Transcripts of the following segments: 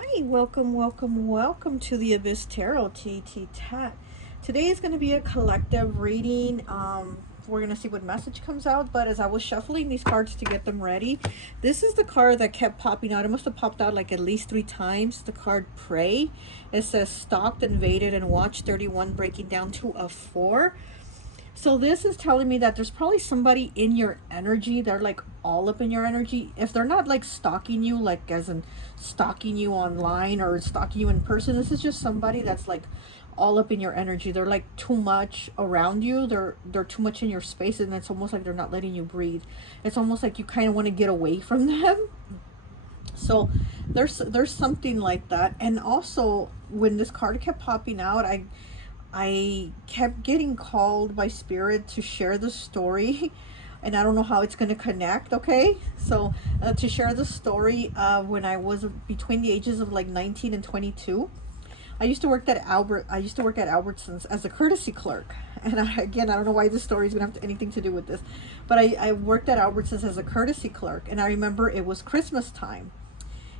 Hi, welcome to the Abyss Tarot T.A.T. Today is going to be a collective reading. We're going to see what message comes out, but as I was shuffling these cards to get them ready, this is the card that kept popping out. It must have popped out like at least 3 times. The card Pray. It says stalked, invaded, and watched 31 breaking down to a 4. So this is telling me that there's probably somebody in your energy. They're like all up in your energy. If they're not like stalking you, like as in stalking you online or stalking you in person, this is just somebody that's like all up in your energy. They're like too much around you. They're too much in your space, and it's almost like they're not letting you breathe. It's almost like you kind of want to get away from them. So there's something like that. And also when this card kept popping out, I kept getting called by spirit to share the story, and I don't know how it's going to connect. Okay, so to share the story of when I was between the ages of like 19 and 22. I used to work at Albertsons as a courtesy clerk, and again, I don't know why this story is going to have anything to do with this, but I worked at Albertsons as a courtesy clerk, and I remember it was Christmas time,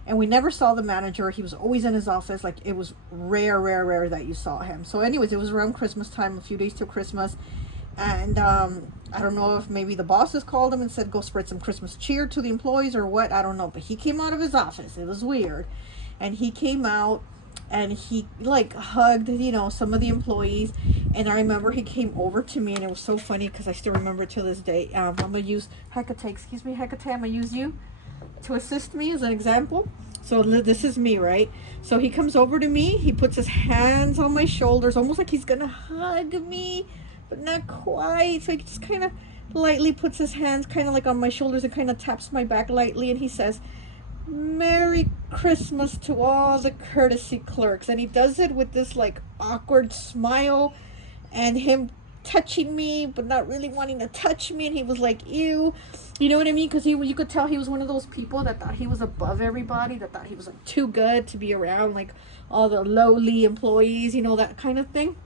and we never saw the manager. He was always in his office. Like, it was rare that you saw him. So anyways, it was around Christmas time, a few days till Christmas, and I don't know if maybe the bosses called him and said go spread some Christmas cheer to the employees or what, I don't know, but he came out of his office. It was weird. And he came out and he like hugged, some of the employees, and I remember he came over to me, and it was so funny because I still remember it to this day. I'm gonna use Hecate. Excuse me, Hecate, I'm gonna use you to assist me as an example. So this is me, right? So he comes over to me, he puts his hands on my shoulders, almost like he's gonna hug me, but not quite. So he just kind of lightly puts his hands kind of like on my shoulders and kind of taps my back lightly, and he says, "Merry Christmas to all the courtesy clerks." And he does it with this like awkward smile, and him touching me but not really wanting to touch me, and he was like, ew, you know what I mean? Because you could tell he was one of those people that thought he was above everybody, that thought he was like too good to be around like all the lowly employees, that kind of thing.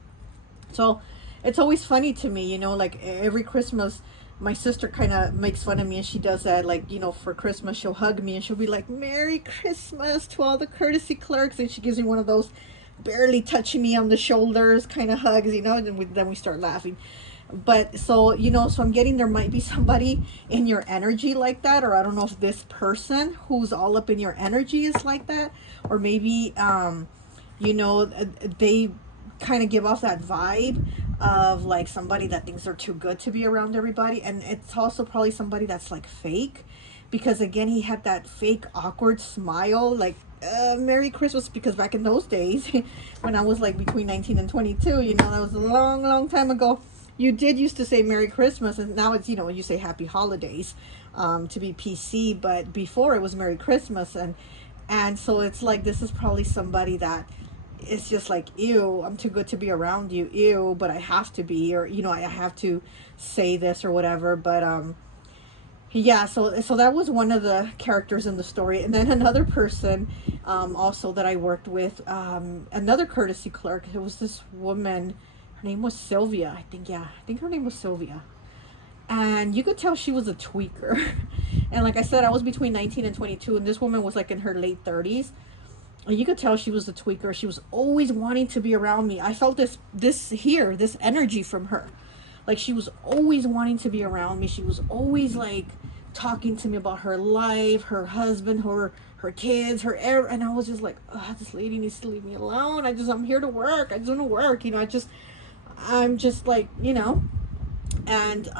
So it's always funny to me, like every Christmas my sister kind of makes fun of me, and she does that, like, for Christmas she'll hug me and she'll be like, "Merry Christmas to all the courtesy clerks," and she gives me one of those barely touching me on the shoulders kind of hugs, and then we start laughing. But so, so I'm getting, there might be somebody in your energy like that, or I don't know if this person who's all up in your energy is like that, or maybe they kind of give off that vibe of like somebody that thinks they're too good to be around everybody. And it's also probably somebody that's like fake, because again, he had that fake awkward smile, like Merry Christmas, because back in those days when I was like between 19 and 22, that was a long time ago, you did used to say Merry Christmas, and now it's, you say Happy Holidays, to be PC, but before it was Merry Christmas. And so it's like, this is probably somebody that it's just like, ew, I'm too good to be around you, ew, but I have to be, or I have to say this or whatever. But yeah, so that was one of the characters in the story. And then another person, also that I worked with, another courtesy clerk. It was this woman. Her name was Sylvia, I think. Yeah, I think her name was Sylvia. And you could tell she was a tweaker. And like I said, I was between 19 and 22, and this woman was like in her late 30s. And you could tell she was a tweaker. She was always wanting to be around me. I felt this energy from her. Like, she was always wanting to be around me. She was always like talking to me about her life, her husband, her kids, and I was just like, oh, this lady needs to leave me alone. I'm here to work. I just want to work. I'm just like, and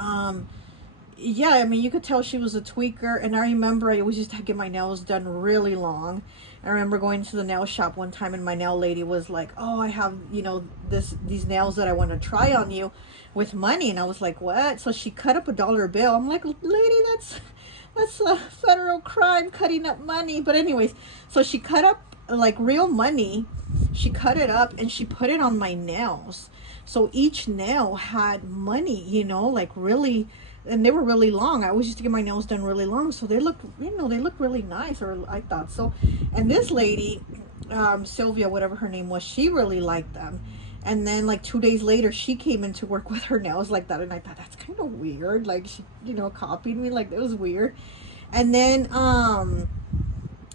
yeah, I mean, you could tell she was a tweaker. And I remember I always used to get my nails done really long. I remember going to the nail shop one time, and my nail lady was like, "Oh, I have, these nails that I want to try on you with money." And I was like, "What?" So she cut up a dollar bill. I'm like, "Lady, that's a federal crime, cutting up money." But anyways, so she cut up like real money. She cut it up and she put it on my nails. So each nail had money, like really, and they were really long. I always used to get my nails done really long, so they look really nice, or I thought so. And this lady, Sylvia, whatever her name was, she really liked them. And then like 2 days later, she came in to work with her nails like that, and I thought, that's kind of weird. Like, she, copied me. Like, it was weird. And then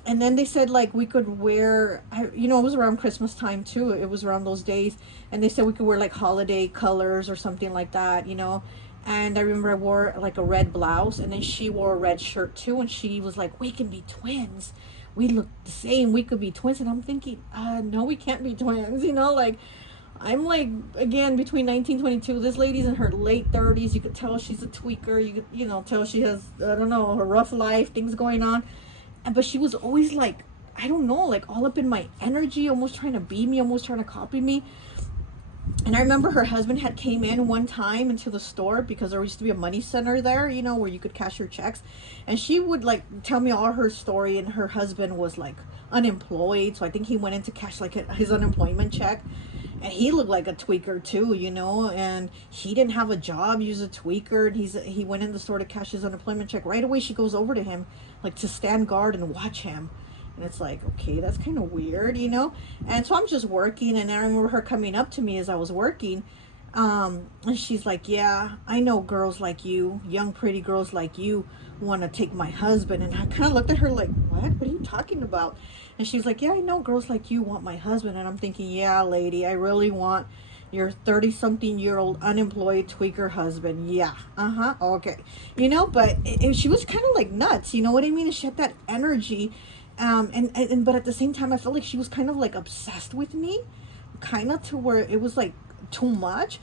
and then they said like we could wear, you know, it was around Christmas time too. It was around those days, and they said we could wear like holiday colors or something like that, you know. And I remember I wore like a red blouse, and then she wore a red shirt too. And she was like, "We can be twins. We look the same. We could be twins." And I'm thinking, no, we can't be twins. You know, like I'm like again between 1922. This lady's in her late 30s. You could tell she's a tweaker. You could, you know, tell she has, I don't know, her rough life, things going on. But she was always like, I don't know, like all up in my energy, almost trying to be me, almost trying to copy me. And I remember her husband had came in one time into the store because there used to be a money center there, you know, where you could cash your checks. And she would like tell me all her story, and her husband was like unemployed. So I think he went in to cash like his unemployment check. And he looked like a tweaker too, you know, and he didn't have a job. He was a tweaker, and he went in the store to cash his unemployment check. Right away, she goes over to him, like to stand guard and watch him. And it's like, okay, that's kind of weird, you know? And so I'm just working, and I remember her coming up to me as I was working. And she's like, yeah, I know girls like you, young, pretty girls like you, want to take my husband. And I kind of looked at her like, what are you talking about? And she's like, yeah, I know girls like you want my husband. And I'm thinking, yeah, lady, I really want your 30-something-year-old unemployed tweaker husband. Yeah, okay. You know, but she was kind of like nuts, you know what I mean? She had that energy. And but at the same time, I felt like she was kind of like obsessed with me, kind of to where it was like too much.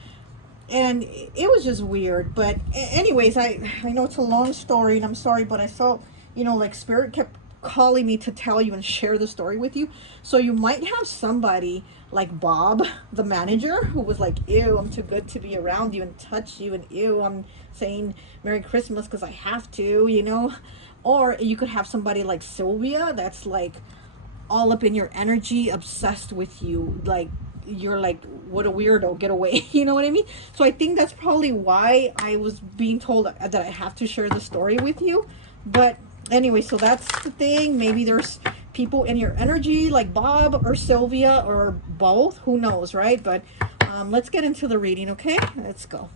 And it was just weird. But anyways, I know it's a long story, and I'm sorry, but I felt, you know, like spirit kept calling me to tell you and share the story with you. So you might have somebody like Bob, the manager, who was like, ew, I'm too good to be around you and touch you, and ew, I'm saying Merry Christmas because I have to, you know. Or you could have somebody like Sylvia that's like all up in your energy, obsessed with you, like you're like, what a weirdo, get away. You know what I mean? So I think that's probably why I was being told that I have to share the story with you. But anyway, so that's the thing. Maybe there's people in your energy like Bob or Sylvia or both, who knows, right? But let's get into the reading. Okay, let's go.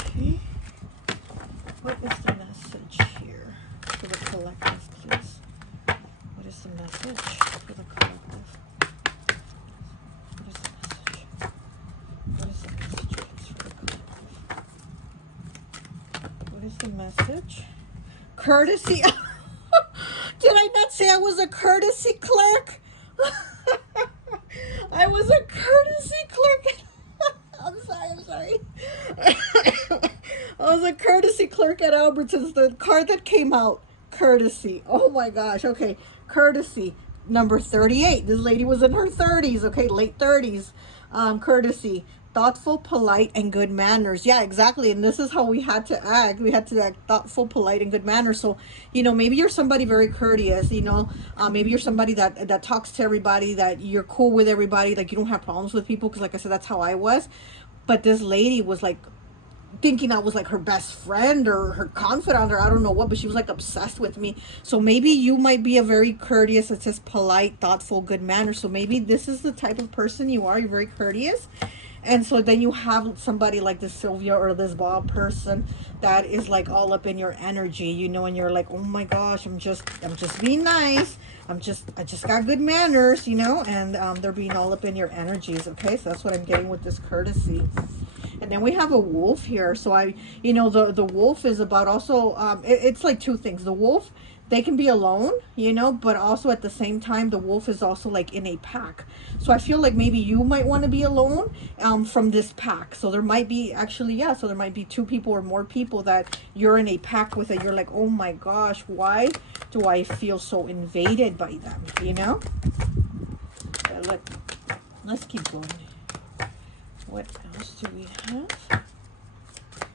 Okay, what is the message here for the collective, please? What is the message for the collective? What is the message? What is the message, please, for the collective? What is the message? Courtesy. Did I not say I was a courtesy clerk? I was a courtesy clerk. I'm sorry. I was a courtesy clerk at Albertsons. The card that came out, courtesy. Oh my gosh. Okay, courtesy. Number 38. This lady was in her 30s, okay, late 30s. Courtesy. Thoughtful, polite, and good manners. Yeah, exactly. And this is how we had to act. We had to act thoughtful, polite, and good manners. So, you know, maybe you're somebody very courteous, you know. Maybe you're somebody that talks to everybody, that you're cool with everybody, like you don't have problems with people, because like I said, that's how I was. But this lady was like thinking I was like her best friend or her confidant or I don't know what, but she was like obsessed with me. So maybe you might be a very courteous, it says polite, thoughtful, good manners. So maybe this is the type of person you are. You're very courteous. And so then you have somebody like this Sylvia or this Bob person that is like all up in your energy, you know, and you're like, oh my gosh, I'm just being nice. I just got good manners, you know, and they're being all up in your energies. Okay, so that's what I'm getting with this courtesy. And then we have a wolf here. So you know, the wolf is about also, it's like two things. The wolf, they can be alone, you know, but also at the same time, the wolf is also like in a pack. So I feel like maybe you might want to be alone from this pack. So there might be actually, yeah, so there might be two people or more people that you're in a pack with, and you're like, oh my gosh, why do I feel so invaded by them, you know? Let's keep going. What else do we have?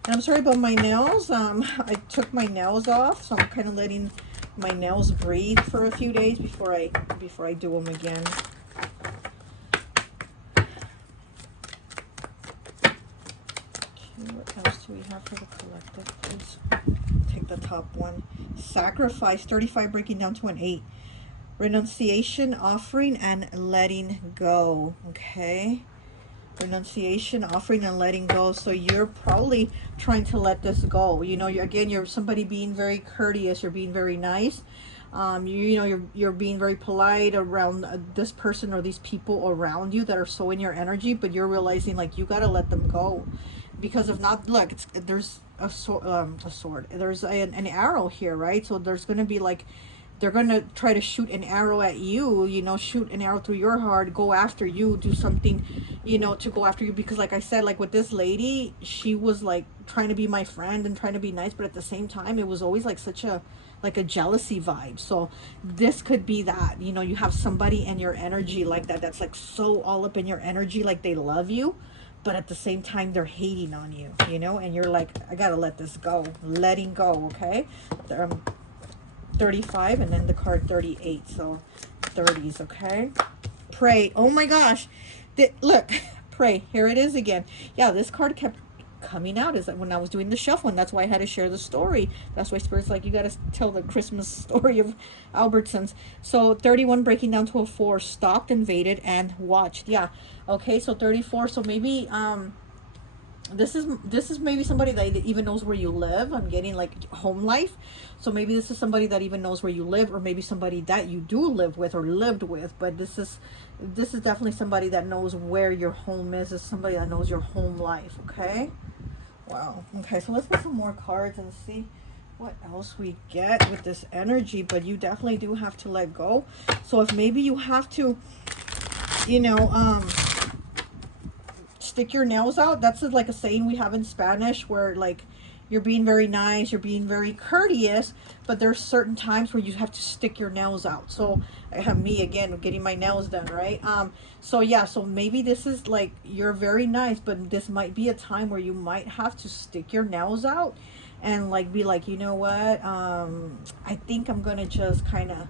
And I'm sorry about my nails. I took my nails off, so I'm kind of letting my nails breathe for a few days before I do them again. Okay, what else do we have for the collective, please? Take the top one. Sacrifice, 35 breaking down to an 8. Renunciation, offering, and letting go. Okay. renunciation, offering and letting go. So you're probably trying to let this go. You know, you're somebody being very courteous, you're being very nice. You know, you're being very polite around this person or these people around you that are so in your energy, but you're realizing like you got to let them go, because if not, look, there's a sword, there's an arrow here, right? So there's going to be like, they're going to try to shoot an arrow at you, you know, shoot an arrow through your heart, go after you, do something, you know, to go after you. Because like I said, like with this lady, she was like trying to be my friend and trying to be nice, but at the same time, it was always like such a, like a jealousy vibe. So this could be that, you know, you have somebody in your energy like that, that's like so all up in your energy, like they love you, but at the same time they're hating on you, you know, and you're like, I gotta let this go, letting go. Okay, 35, and then the card 38, so 30s. Okay, pray. Oh my gosh, look, pray, here it is again. Yeah, this card kept coming out is that when I was doing the shuffling, that's why I had to share the story. That's why Spirit's like, you got to tell the Christmas story of Albertsons. So 31 breaking down to a 4, stalked, invaded, and watched. Yeah, okay, so 34, so maybe this is maybe somebody that even knows where you live. I'm getting like home life. So maybe this is somebody that even knows where you live, or maybe somebody that you do live with or lived with. But this is definitely somebody that knows where your home is. It's somebody that knows your home life. Okay, wow. Okay, so let's put some more cards and see what else we get with this energy. But you definitely do have to let go. So if maybe you have to, you know, stick your nails out. That's like a saying we have in Spanish, where like you're being very nice, you're being very courteous, but there's certain times where you have to stick your nails out. So I have me again getting my nails done, right? So yeah, so maybe this is like, you're very nice, but this might be a time where you might have to stick your nails out and like be like, you know what, I think I'm gonna just kind of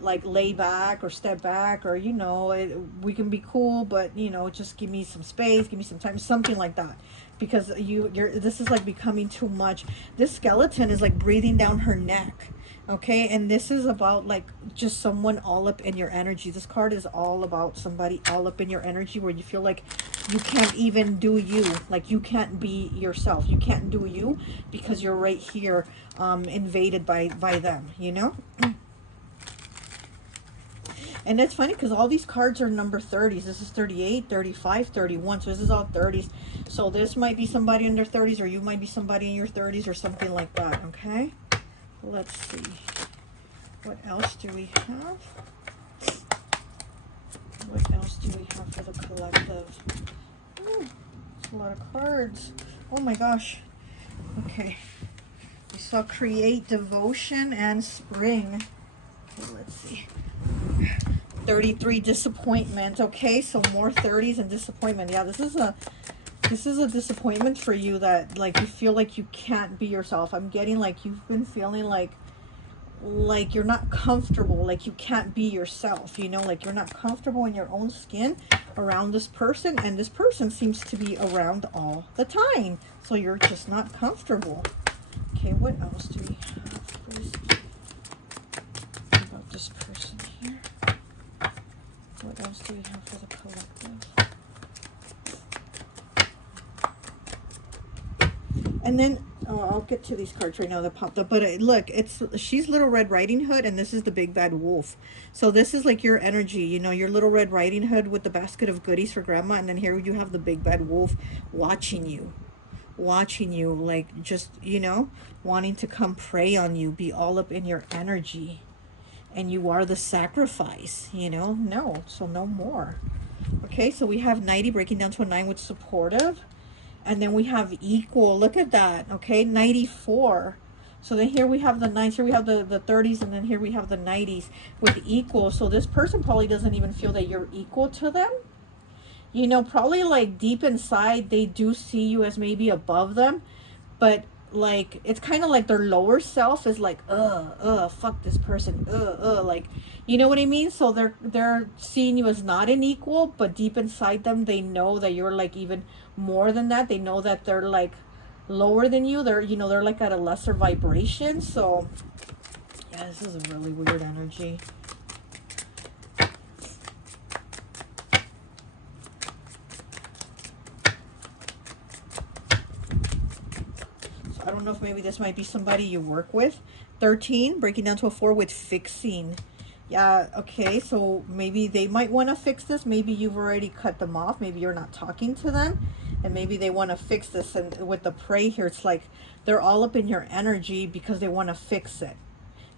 like lay back or step back, or you know, we can be cool, but you know, just give me some space, give me some time, something like that, because you're this is like becoming too much. This skeleton is like breathing down her neck. Okay, and this is about like just someone all up in your energy. This card is all about somebody all up in your energy, where you feel like you can't even do you, like you can't be yourself, you can't do you, because you're right here invaded by them, you know. And it's funny because all these cards are number 30s. This is 38, 35, 31. So this is all 30s. So this might be somebody in their 30s, or you might be somebody in your 30s, or something like that. Okay? Let's see. What else do we have? What else do we have for the collective? Ooh, that's a lot of cards. Oh my gosh. Okay. We saw create, devotion, and spring. Okay, let's see. 33, disappointment. Okay, so more 30s and disappointment. Yeah, this is a disappointment for you, that like you feel like you can't be yourself. I'm getting like you've been feeling like you're not comfortable, like you can't be yourself, you know, like you're not comfortable in your own skin around this person, and this person seems to be around all the time, so you're just not comfortable. Okay, what else do we have, please, about this person here? What else do we have for the collective? And then, oh, I'll get to these cards right now that popped up. But look, she's Little Red Riding Hood, and this is the Big Bad Wolf. So this is like your energy, you know, your Little Red Riding Hood with the basket of goodies for grandma. And then here you have the Big Bad Wolf watching you, like just, you know, wanting to come prey on you, be all up in your energy. And you are the sacrifice, you know. No, so no more. Okay, so we have 90 breaking down to a 9 with supportive, and then we have equal. Look at that. Okay, 94. So then here we have the 9s, here we have the 30s, and then here we have the 90s with equal. So this person probably doesn't even feel that you're equal to them, you know. Probably like deep inside they do see you as maybe above them, but like it's kind of like their lower self is like, fuck this person, like, you know what I mean? So they're seeing you as not an equal, but deep inside them they know that you're like even more than that. They know that they're like lower than you, they're, you know, they're like at a lesser vibration. So yeah, this is a really weird energy. I don't know if maybe this might be somebody you work with. 13, breaking down to a 4 with fixing. Yeah, okay, so maybe they might want to fix this. Maybe you've already cut them off. Maybe you're not talking to them. And maybe they want to fix this. And with the pray here, it's like they're all up in your energy because they want to fix it.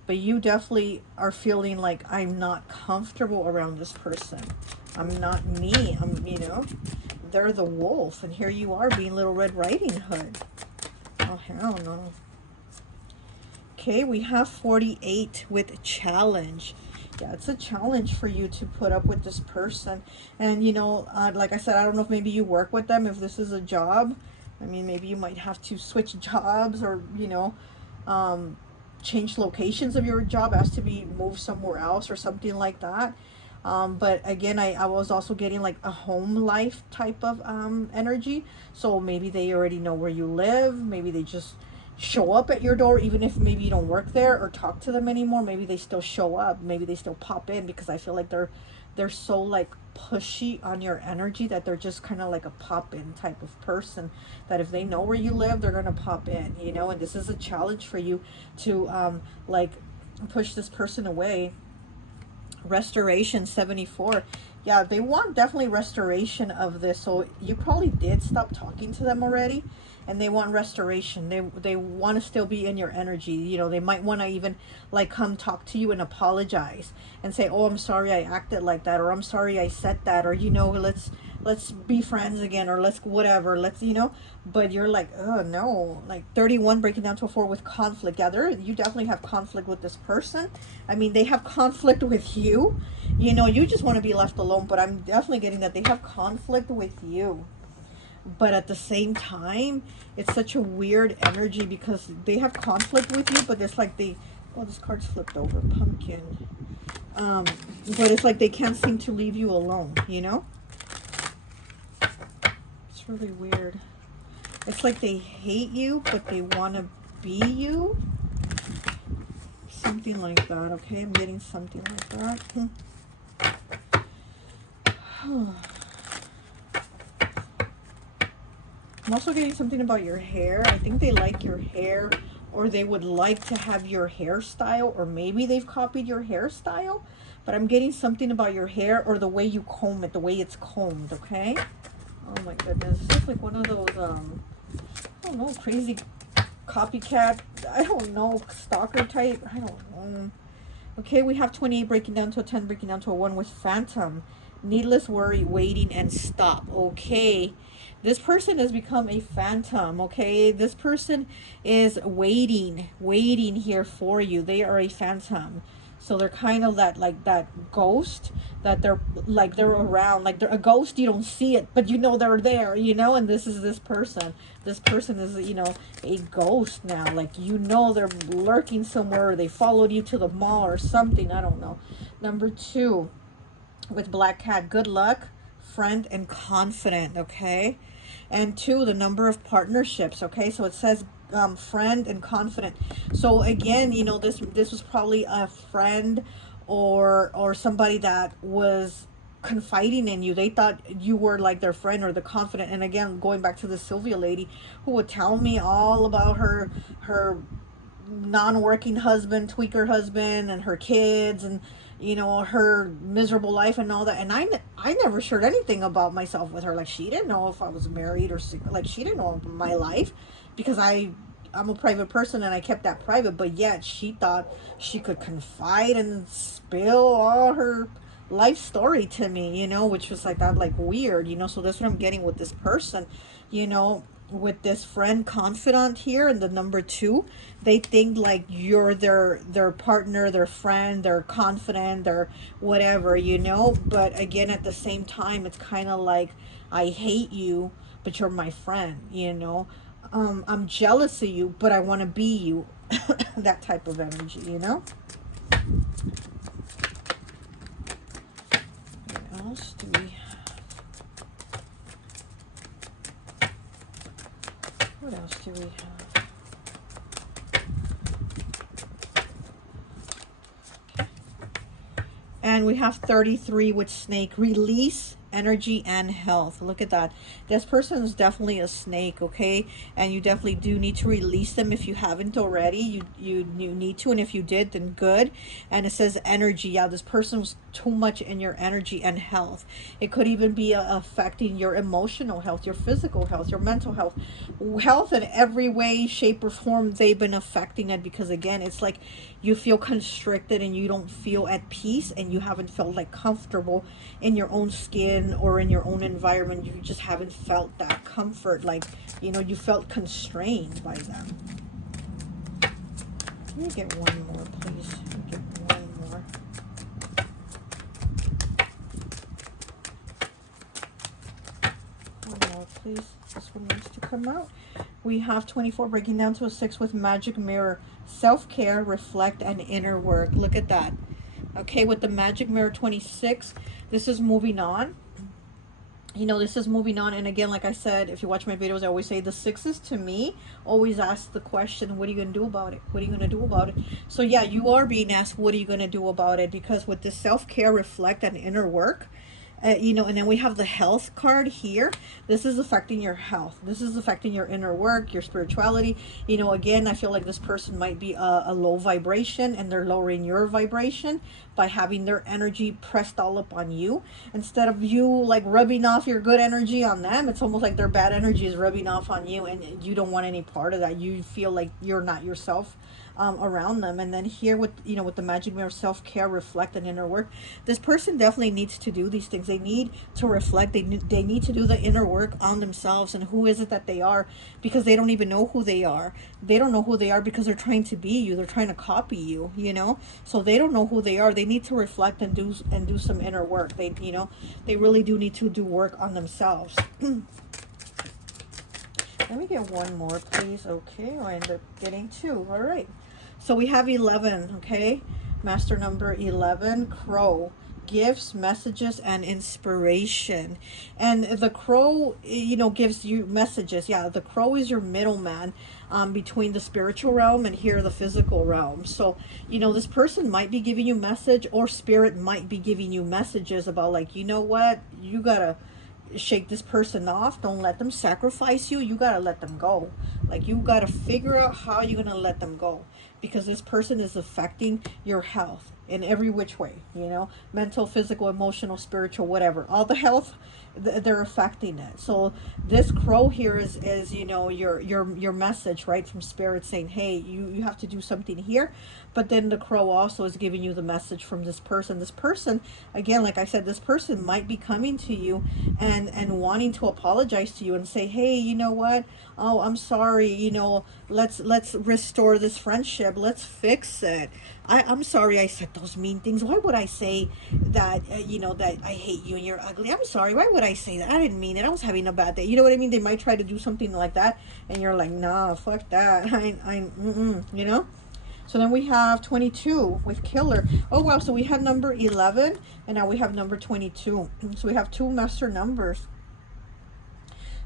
But you definitely are feeling like, I'm not comfortable around this person. I'm not me. They're the wolf. And here you are being Little Red Riding Hood. Oh, hell no. Okay, we have 48 with challenge. Yeah, it's a challenge for you to put up with this person. And, like I said, I don't know if maybe you work with them, if this is a job. I mean, maybe you might have to switch jobs or, change locations of your job, as to be moved somewhere else or something like that. But again, I was also getting like a home life type of energy. So maybe they already know where you live. Maybe they just show up at your door, even if maybe you don't work there or talk to them anymore. Maybe they still show up. Maybe they still pop in, because I feel like they're so like pushy on your energy that they're just kind of like a pop in type of person, that if they know where you live, they're gonna pop in, and this is a challenge for you to like push this person away. Restoration 74. Yeah, they want definitely restoration of this. So you probably did stop talking to them already, and they want restoration. They want to still be in your energy. They might want to even like come talk to you and apologize and say, oh, I'm sorry I acted like that, or I'm sorry I said that, or let's be friends again, or let's whatever, but you're like, oh no. Like 31, breaking down to a 4 with conflict. Yeah, you definitely have conflict with this person. I mean, they have conflict with you. You just want to be left alone, but I'm definitely getting that they have conflict with you. But at the same time, it's such a weird energy, because they have conflict with you, but it's like oh, this card's flipped over, pumpkin. But it's like they can't seem to leave you alone, It's really weird. It's like they hate you, but they want to be you. Something like that, okay? I'm getting something like that. I'm also getting something about your hair. I think they like your hair, or they would like to have your hairstyle, or maybe they've copied your hairstyle. But I'm getting something about your hair, or the way you comb it, the way it's combed, okay? Oh my goodness. This is like one of those, I don't know, crazy copycat, I don't know, stalker type, I don't know. Okay, we have 28, breaking down to a 10, breaking down to a 1 with phantom. Needless worry, waiting, and stop. Okay, this person has become a phantom. Okay, this person is waiting here for you. They are a phantom. So they're kind of that ghost, that they're around, like they're a ghost. You don't see it, but they're there, and this is this person. This person is, a ghost now. Like, they're lurking somewhere, or they followed you to the mall or something. I don't know. Number 2 with black cat, good luck, friend, and confident. Okay. And 2, the number of partnerships. Okay, so it says friend and confident. So again, this was probably a friend, or somebody that was confiding in you. They thought you were like their friend, or the confident. And again, going back to the Sylvia lady, who would tell me all about her non-working husband, tweaker husband, and her kids, and her miserable life and all that. And I never shared anything about myself with her. Like, she didn't know if I was married or single. Like, she didn't know my life, because I'm a private person, and I kept that private. But yet she thought she could confide and spill all her life story to me, which was like that, like weird, so that's what I'm getting with this person, with this friend confidant here. And the number 2, they think like you're their partner, their friend, their confident, their whatever, but again, at the same time, it's kind of like, I hate you, but you're my friend, I'm jealous of you, but I want to be you. That type of energy, What else do we have? What else do we have? And we have 33 with snake, release energy and health. Look at that. This person is definitely a snake, okay? And you definitely do need to release them if you haven't already. You need to, and if you did, then good. And it says energy. Yeah, this person was too much in your energy and health. It could even be affecting your emotional health, your physical health, your mental health. Health in every way, shape, or form, they've been affecting it, because again, it's like you feel constricted and you don't feel at peace, and you haven't felt like comfortable in your own skin or in your own environment. You just haven't felt that comfort, like, you know, you felt constrained by them. Let me get one more, please. Let me get one more. One more, please. This one needs to come out. We have 24 breaking down to a 6 with magic mirror. Self-care, reflect, and inner work. Look at that. Okay, with the magic mirror 26, this is moving on. You know, this is moving on. And again, like I said, if you watch my videos, I always say the sixes to me always ask the question, what are you going to do about it? What are you going to do about it? So yeah, you are being asked, what are you going to do about it? Because with this self-care, reflect, and inner work, you know, and then we have the health card here. This is affecting your health. This is affecting your inner work, your spirituality. You know, again, I feel like this person might be a low vibration, and they're lowering your vibration by having their energy pressed all up on you. Instead of you like rubbing off your good energy on them, it's almost like their bad energy is rubbing off on you, and you don't want any part of that. You feel like you're not yourself around them. And then here with, you know, with the magic mirror, self-care, reflect, and inner work, this person definitely needs to do these things. They need to reflect. They need to do the inner work on themselves and who is it that they are, because they don't even know who they are. They don't know who they are because they're trying to be you. They're trying to copy you, you know. So they don't know who they are. They need to reflect and do some inner work. They, you know, they really do need to do work on themselves. Let me get one more, please. Okay, I end up getting 2. All right. So we have 11, okay? Master number 11, Crow. Gifts, messages, and inspiration. And the crow, you know, gives you messages. Yeah, the crow is your middleman between the spiritual realm and here the physical realm. So, you know, this person might be giving you message, or spirit might be giving you messages about, like, you know what, you gotta shake this person off. Don't let them sacrifice you. You gotta let them go. Like, you gotta figure out how you're gonna let them go, because this person is affecting your health in every which way, you know, mental, physical, emotional, spiritual, whatever. All the health, they're affecting it. So this crow here is you know, your message, right, from spirit, saying, hey, you have to do something here. But then the crow also is giving you the message from this person. This person, again, like I said, this person might be coming to you and wanting to apologize to you and say, hey, you know what, oh, I'm sorry, you know, let's restore this friendship, let's fix it. I'm sorry I said those mean things. Why would I say that, you know, that I hate you and you're ugly? I'm sorry. Why would I say that? I didn't mean it. I was having a bad day. You know what I mean? They might try to do something like that, and you're like, nah, fuck that. You know? So then we have 22 with Killer. Oh, wow. So we had number 11, and now we have number 22. So we have 2 master numbers.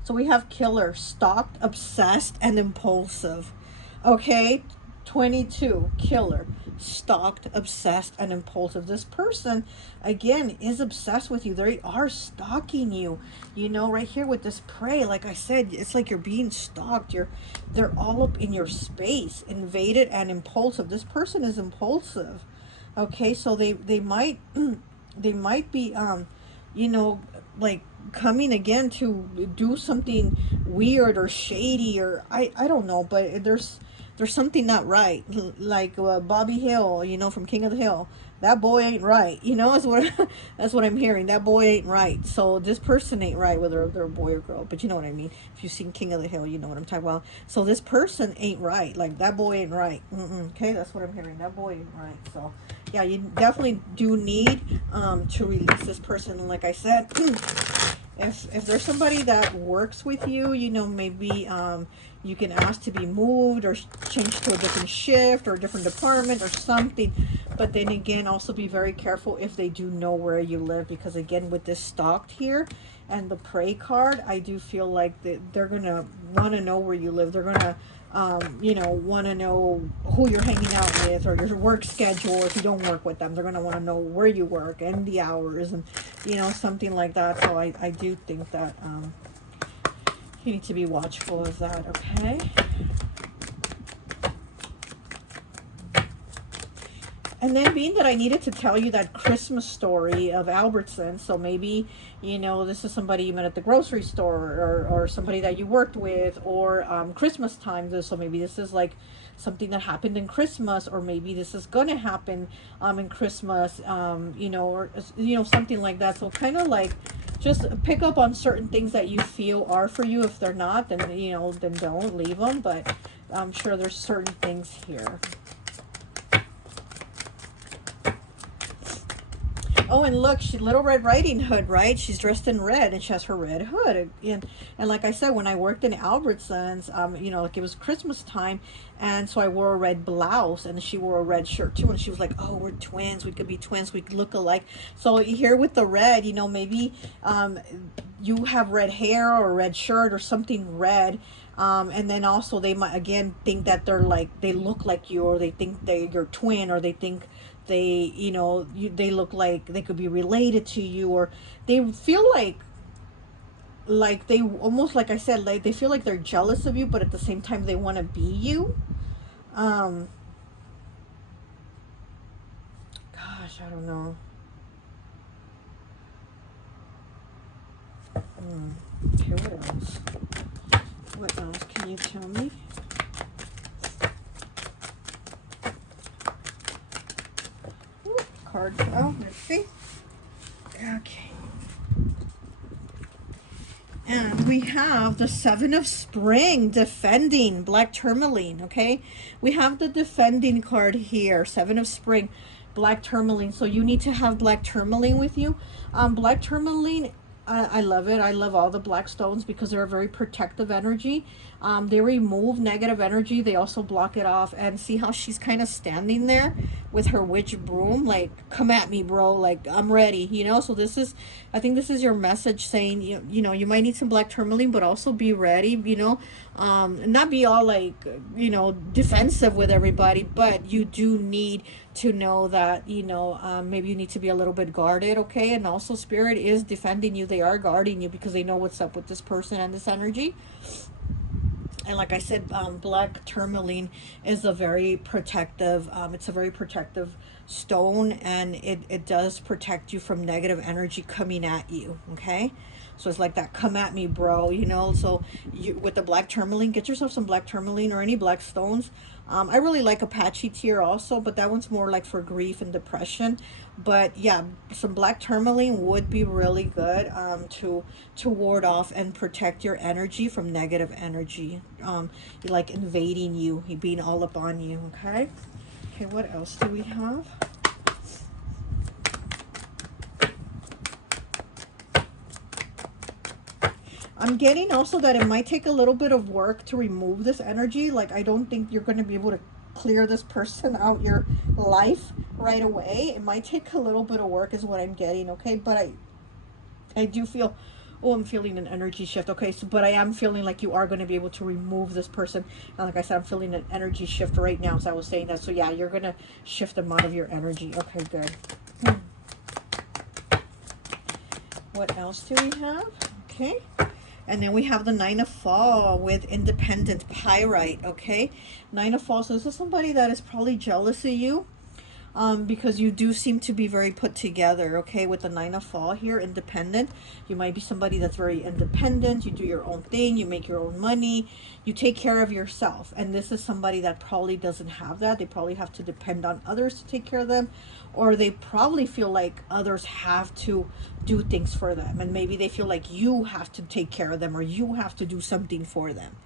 So we have Killer, stalked, obsessed, and impulsive. Okay? 22, Killer, stalked, obsessed, and impulsive. This person, again, is obsessed with you. They are stalking you. You know, right here with this prey, like I said, it's like you're being stalked. They're all up in your space, invaded and impulsive. This person is impulsive. Okay, so they might they might be you know, like coming again to do something weird or shady, or I don't know, but there's something not right. Like Bobby Hill, you know, from King of the Hill. That boy ain't right. You know, that's what I'm hearing. That boy ain't right. So this person ain't right, whether they're a boy or girl. But you know what I mean. If you've seen King of the Hill, you know what I'm talking about. So this person ain't right. Like, that boy ain't right. Okay, that's what I'm hearing. That boy ain't right. So yeah, you definitely do need to release this person. And like I said, if there's somebody that works with you, you know, maybe you can ask to be moved or changed to a different shift or a different department or something. But then again, also be very careful if they do know where you live, because again, with this stalked here and the prey card, I do feel like they're gonna want to know where you live. They're gonna you know, want to know who you're hanging out with, or your work schedule. If you don't work with them, they're going to want to know where you work and the hours, and you know, something like that. So I do think that you need to be watchful of that. Okay. And then, being that I needed to tell you that Christmas story of Albertson, so maybe, you know, this is somebody you met at the grocery store, or somebody that you worked with, or Christmas time. So maybe this is like something that happened in Christmas, or maybe this is going to happen in Christmas, you know, or, you know, something like that. So kind of like just pick up on certain things that you feel are for you. If they're not, then, you know, then don't leave them. But I'm sure there's certain things here. Oh, and look, she Little Red Riding Hood, right? She's dressed in red, and she has her red hood. And like I said, when I worked in Albertsons, you know, like it was Christmas time, and so I wore a red blouse, and she wore a red shirt too. And she was like, "Oh, we're twins. We could be twins. We could look alike." So here with the red, you know, maybe you have red hair or a red shirt or something red. And then also they might again think that they look like you, or they think they're your twin, or they think they, you know, they look like they could be related to you, or they feel like they almost, like I said, like they feel like they're jealous of you, but at the same time they want to be you. Gosh, I don't know. Okay, what else? What else can you tell me? Card. Oh, let's see. Okay. And we have the Seven of Spring, defending, black tourmaline, okay? We have the defending card here, Seven of Spring, black tourmaline. So you need to have black tourmaline with you. Black tourmaline, I love it. I love all the black stones because they're a very protective energy. They remove negative energy. They also block it off. And see how she's kind of standing there with her witch broom, like, come at me, bro, like, I'm ready, you know? So this is, I think this is your message saying, you know, you might need some black tourmaline, but also be ready, you know, not be all like, you know, defensive with everybody, but you do need to know that, you know, maybe you need to be a little bit guarded, okay? And also Spirit is defending you. They are guarding you because they know what's up with this person and this energy. And like I said, black tourmaline is a very protective, it's a very protective stone, and it does protect you from negative energy coming at you, okay? So it's like that, come at me, bro, you know? So you, with the black tourmaline, get yourself some black tourmaline or any black stones. I really like Apache tear also, but that one's more like for grief and depression. But yeah, some black tourmaline would be really good to ward off and protect your energy from negative energy, like invading you, being all up on you, okay? Okay, what else do we have? I'm getting also that it might take a little bit of work to remove this energy. Like, I don't think you're going to be able to clear this person out your life right away. It might take a little bit of work is what I'm getting, okay? But I do feel, oh, I'm feeling an energy shift. Okay, so, but I am feeling like you are going to be able to remove this person. And like I said, I'm feeling an energy shift right now as I was saying that. So yeah, you're going to shift them out of your energy. Okay, good. What else do we have? Okay. And then we have the Nine of Fall with independent pyrite, okay? Nine of Fall, so this is somebody that is probably jealous of you, because you do seem to be very put together, okay? With the Nine of Fall here, independent. You might be somebody that's very independent. You do your own thing. You make your own money. You take care of yourself. And this is somebody that probably doesn't have that. They probably have to depend on others to take care of them. Or they probably feel like others have to do things for them. And maybe they feel like you have to take care of them, or you have to do something for them.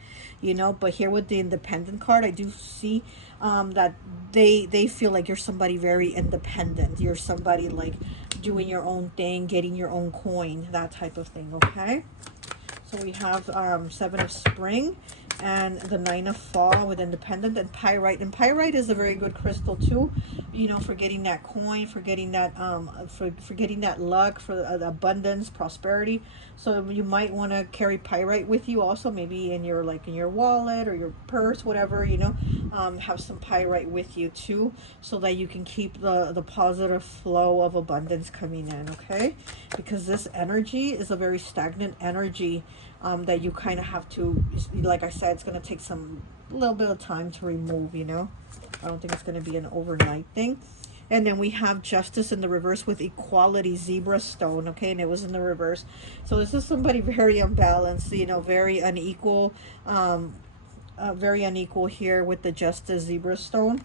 You know, but here with the independent card, I do see that they feel like you're somebody very independent. You're somebody like doing your own thing, getting your own coin, that type of thing, okay? So we have Seven of Spring, and the Nine of Fall with Independent and Pyrite. And Pyrite is a very good crystal too, you know, for getting that coin, for getting that for getting that luck, for abundance, prosperity. So you might want to carry Pyrite with you also, maybe in your, like in your wallet or your purse, whatever, you know. Have some Pyrite with you too, so that you can keep the positive flow of abundance coming in, okay? Because this energy is a very stagnant energy, that you kind of have to, like I said, it's going to take some little bit of time to remove, you know. I don't think it's going to be an overnight thing. And then we have Justice in the reverse with Equality, Zebra Stone, okay, and it was in the reverse. So this is somebody very unbalanced, you know, very unequal, very unequal here with the Justice Zebra Stone.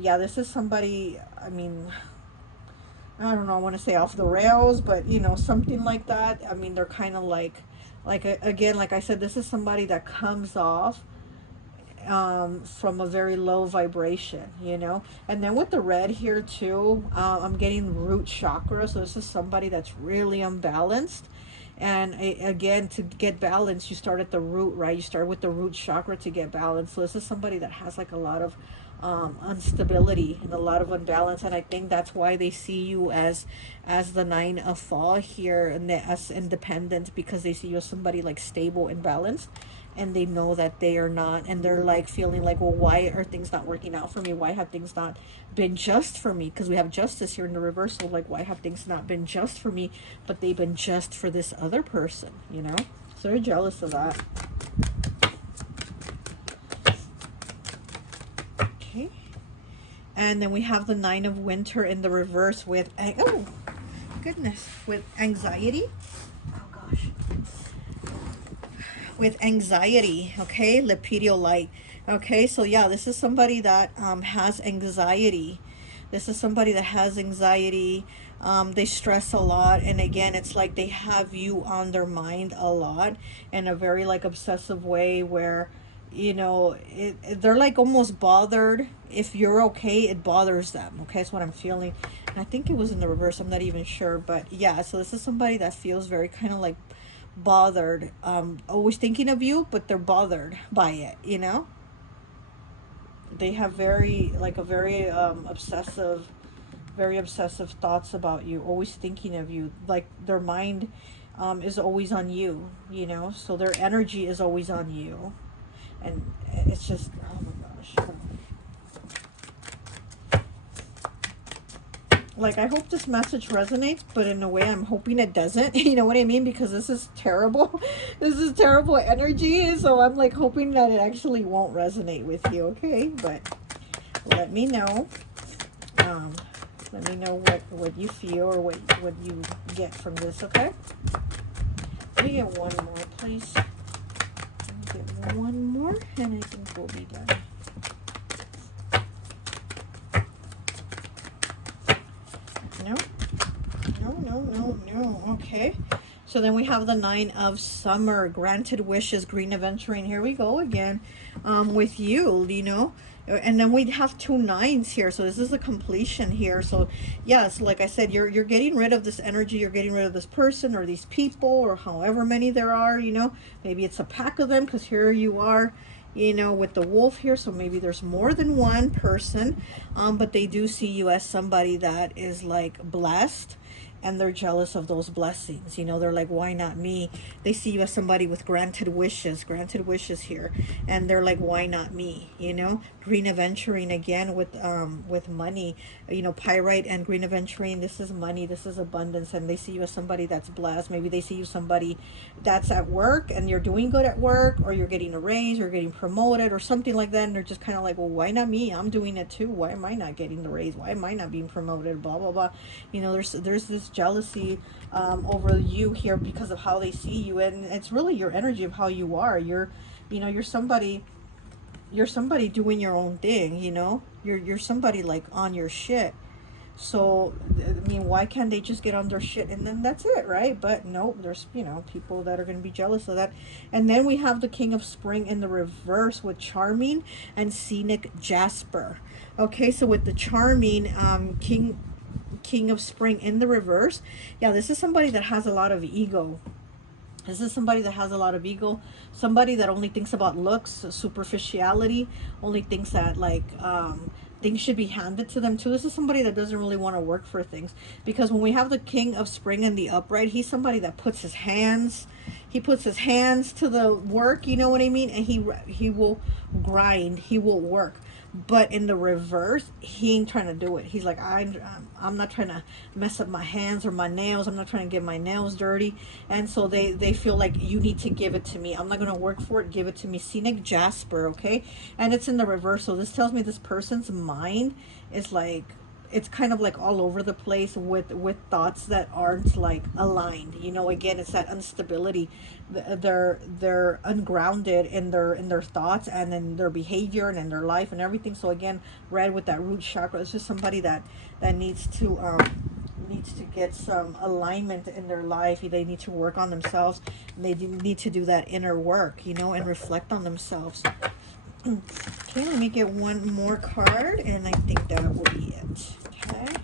Yeah, this is somebody, I mean, I don't know, I want to say off the rails, but you know, something like that. I mean, they're kind of like again, like I said, this is somebody that comes off from a very low vibration, you know. And then with the red here too, I'm getting root chakra. So this is somebody that's really unbalanced. And again, to get balance, you start at the root, right? You start with the root chakra to get balance. So this is somebody that has like a lot of instability and a lot of unbalance, and I think that's why they see you as the Nine of Fall here, and as independent, because they see you as somebody like stable and balanced, and they know that they are not, and they're like feeling like, well, why are things not working out for me? Why have things not been just for me? Because we have Justice here in the reversal, like, why have things not been just for me, but they've been just for this other person, you know? So they're jealous of that. Okay. And then we have the Nine of Winter in the reverse with, oh goodness, with anxiety. Oh gosh. With anxiety, okay, Lepidolite. Okay, so yeah, this is somebody that has anxiety. This is somebody that has anxiety. They stress a lot, and again, it's like they have you on their mind a lot in a very like obsessive way, where, you know, they're like almost bothered. If you're okay, it bothers them. Okay, that's what I'm feeling. And I think it was in the reverse, I'm not even sure, but yeah, so this is somebody that feels very kind of like bothered, always thinking of you, but they're bothered by it, you know. They have very like a very very obsessive thoughts about you, always thinking of you, like their mind is always on you, you know, so their energy is always on you. And it's just, oh my gosh, like, I hope this message resonates, but in a way I'm hoping it doesn't. You know what I mean? Because this is terrible. This is terrible energy. So I'm like hoping that it actually won't resonate with you, okay? But let me know. Let me know what you feel, or what you get from this, okay? Let me get one more, please. Let me get one more, and I think we'll be done. No, no. Okay. So then we have the Nine of Summer, Granted Wishes, Green Aventuring. Here we go again, with you, you know. And then we have two nines here, so this is a completion here. So yes, like I said, you're getting rid of this energy, you're getting rid of this person or these people, or however many there are, you know. Maybe it's a pack of them, because here you are, you know, with the wolf here, so maybe there's more than one person, but they do see you as somebody that is like blessed, and they're jealous of those blessings, you know. They're like, why not me? They see you as somebody with granted wishes here, and they're like, why not me, you know. Green Aventuring again with money, you know, Pyrite and Green Aventuring, this is money, this is abundance, and they see you as somebody that's blessed. Maybe they see you somebody that's at work, and you're doing good at work, or you're getting a raise, or getting promoted, or something like that, and they're just kind of like, well, why not me? I'm doing it too. Why am I not getting the raise? Why am I not being promoted? Blah blah blah. You know, there's this jealousy over you here, because of how they see you, and it's really your energy of how you are. You're, you know, you're somebody doing your own thing, you know. You're somebody like on your shit. So I mean, why can't they just get on their shit and then that's it, right? But no, there's, you know, people that are going to be jealous of that. And then we have the King of Spring in the reverse with Charming and Scenic Jasper. Okay, so with the Charming, King of Spring in the reverse, yeah, this is somebody that has a lot of ego. This is somebody that has a lot of ego, somebody that only thinks about looks, superficiality, only thinks that like things should be handed to them too. This is somebody that doesn't really want to work for things, because when we have the King of Spring in the upright, he's somebody that he puts his hands to the work, you know what I mean, and he will grind, he will work. But in the reverse, he ain't trying to do it. He's like, I'm not trying to mess up my hands or my nails. I'm not trying to get my nails dirty. And so they feel like, you need to give it to me. I'm not going to work for it. Give it to me. Scenic Jasper, okay? And it's in the reverse. So this tells me this person's mind is like, it's kind of like all over the place with thoughts that aren't like aligned, you know. Again, it's that instability. They're ungrounded in their thoughts and in their behavior and in their life and everything. So again, red with that root chakra, it's just somebody that needs to get some alignment in their life. They need to work on themselves, and they need to do that inner work, you know, and reflect on themselves. Okay, let me get one more card, and I think that will be it. Okay.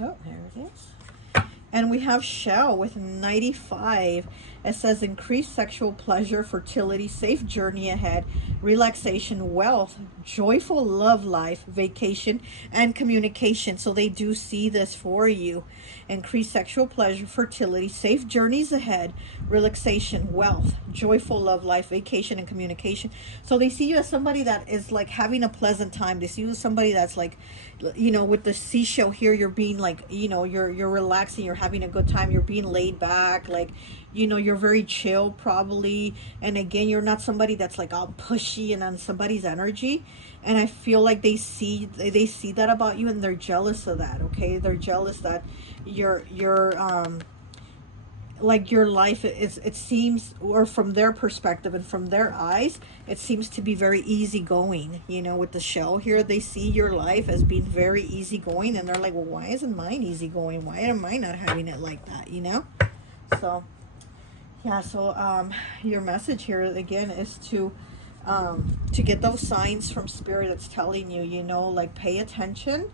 Oh, there it is. And we have Shell with 95. It says increased sexual pleasure, fertility, safe journey ahead, relaxation, wealth, joyful love life, vacation, and communication. So they do see this for you. Increased sexual pleasure, fertility, safe journeys ahead, relaxation, wealth, joyful love life, vacation, and communication. So they see you as somebody that is like having a pleasant time. They see you as somebody that's like, you know, with the seashell here, you're being like, you know, you're relaxing, you're having a good time, you're being laid back, like, you know, you're very chill probably. And again, you're not somebody that's like all pushy and on somebody's energy. And I feel like they see that about you, and they're jealous of that. Okay, they're jealous that you're like your life is, it seems, or from their perspective and from their eyes, it seems to be very easygoing. You know, with the shell here, they see your life as being very easygoing, and they're like, well, why isn't mine easygoing? Why am I not having it like that? You know. So yeah, so your message here again is to get those signs from spirit that's telling you, you know, like pay attention,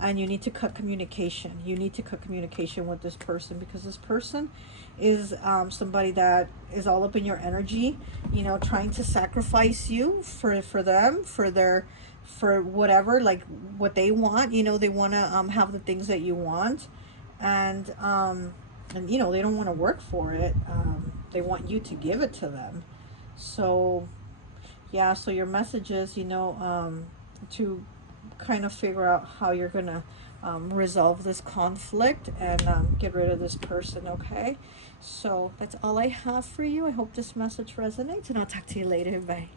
and you need to cut communication. You need to cut communication with this person, because this person is somebody that is all up in your energy, you know, trying to sacrifice you for them, for whatever, like what they want. You know, they want to have the things that you want, and you know, they don't want to work for it. They want you to give it to them. So yeah, so your message is, you know, to kind of figure out how you're gonna resolve this conflict and get rid of this person. Okay, so that's all I have for you. I hope this message resonates, and I'll talk to you later. Bye.